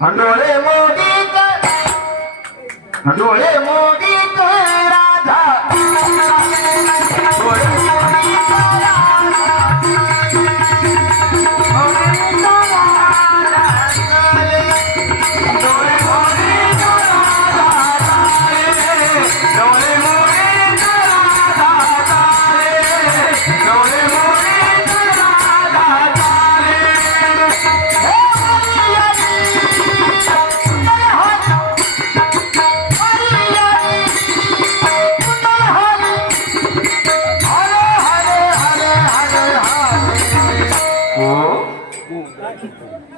I I know Mandole Mogi Mandole Mogi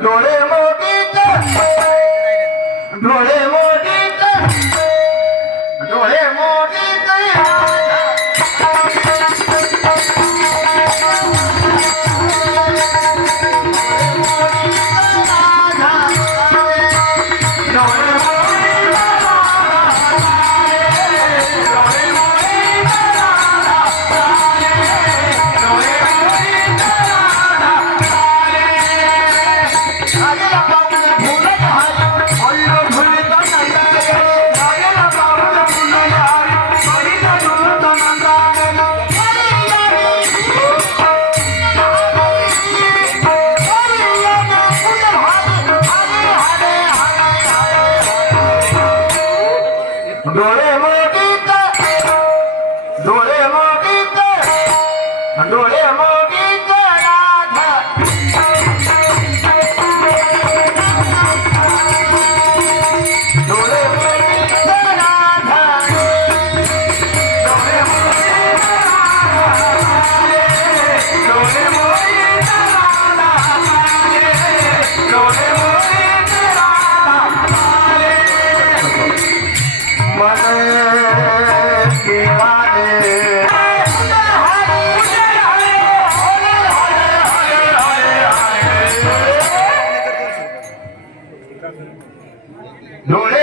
adorei. no! no, no. No es...